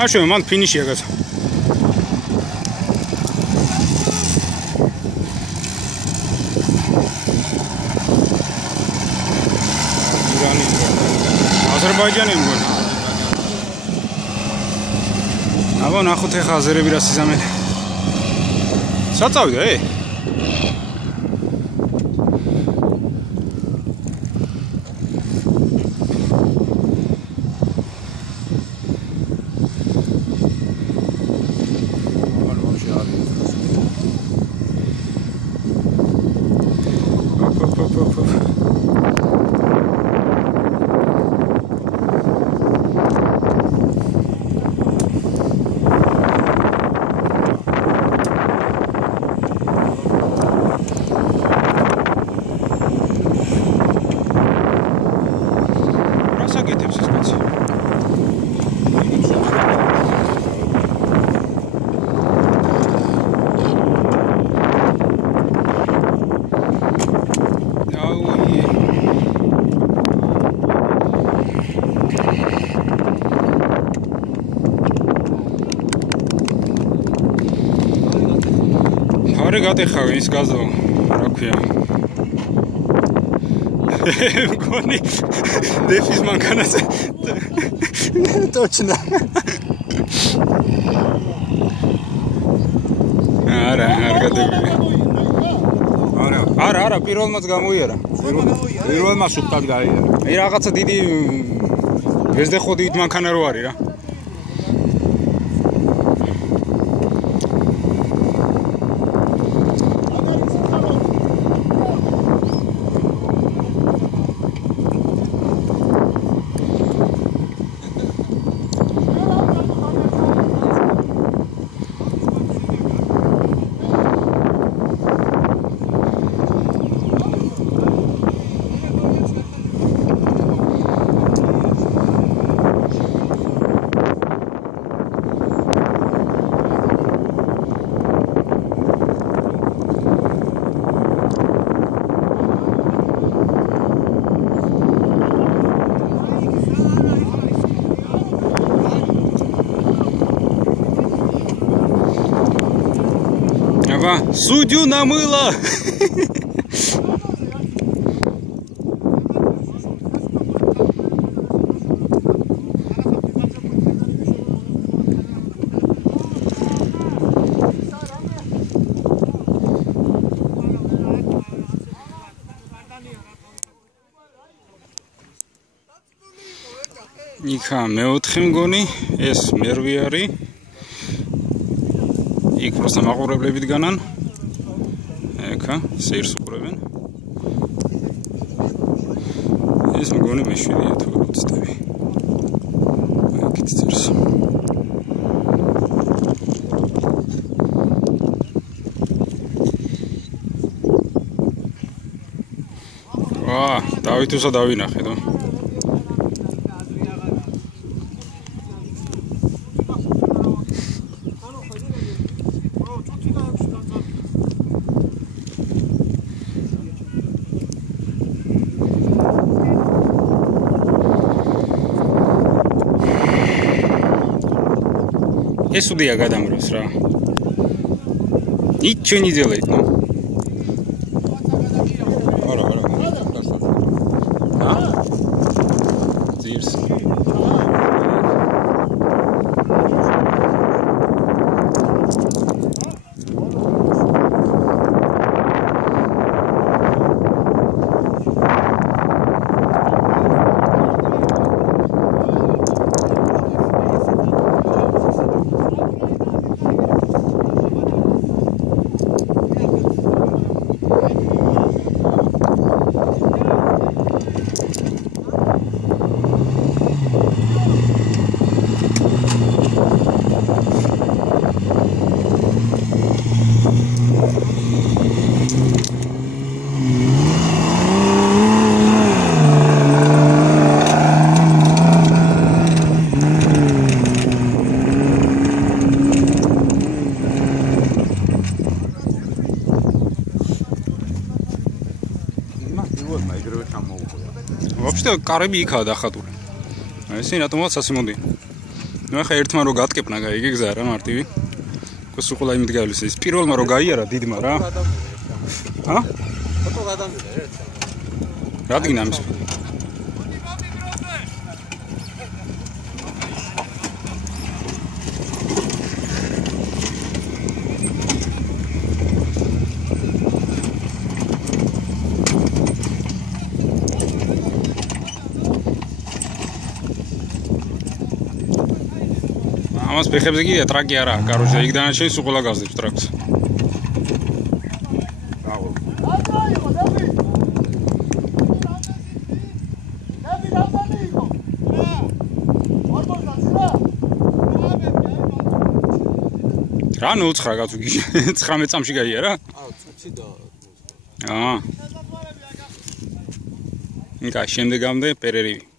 Așa, man finish e gata. Azərbaycan em gol. Აბა ნახოთ ახლა აზერები რა სიზამენ. საწავიდა, გატეხავ ის გაზო, რა ქვია. მგონი დეფის მანქანაზე. Точно. არა, არ გადაგები. არა, პირველმაც გამოიარა. პირველმა სუფთად გაიარა. აი რაღაცა დიდი ვეზდეხოდით მანქანა რო არის რა. Судью намыло! იქა მეოთხე მგონი, ეს მერვე არის. იქ просто მაყურებლებით განან. ეხა სეირს უყურებენ. ეს მგონი მეშვიდეა თუ რა ვწდები. აქეთ წერს. დავითუსა დავინახე და ეს უდია გადამროს რა. Ничего не делает, ну. ცოტა ეგრევე ჩამოუყვა. Вообще კარები იქაა დახატული. ესე რატომაც ასე მოდიან. ნუ ახლა ერთმა რო გატკეპნა გაიგე გზა რა მარტივი. კოს უყოლა იმით გავლის ის პირველმა რო გაიარა დიდმა რა. ჰა? ფოტო გადამდიდა ერთ. რადგან ამის ამას ფეხებზე კიდე ტრაკი არაა, კაროჩე, იქ დანარჩენი სულ ყველა გაზდებს ტრაკს. რა 09 კაცო 19 წამში გაიარა? წუთი და აა. ნიკა შემდეგამდე პერერივი.